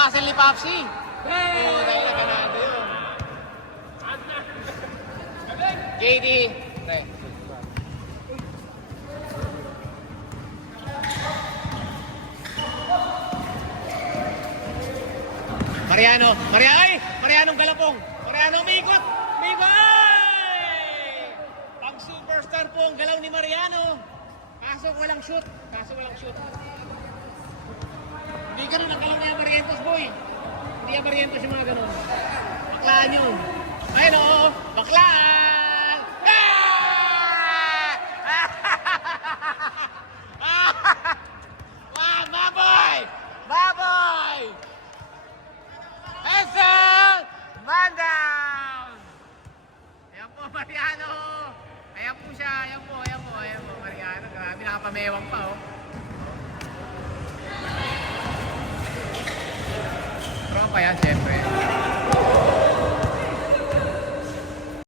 muscle ni Popsi. Oo, dahil na ganado yun. JD. Pre. Mariano. Marianong galapong. Mariano umikot. Ay! Pang superstar po ang galaw ni Mariano. Kaso walang shoot. Hindi ganun ang galaw niya Barrientos, boy. Hindi yung Barrientos yung mga ganun. Baklaan yun. Ayun o. Baklaan! Baboy! Hazel! Man down! Ayan po, Mariano. Ayan po siya. Ayan po, Mariano. Grabe, nakapamewang pa, oh. Tropa yan, siyempre.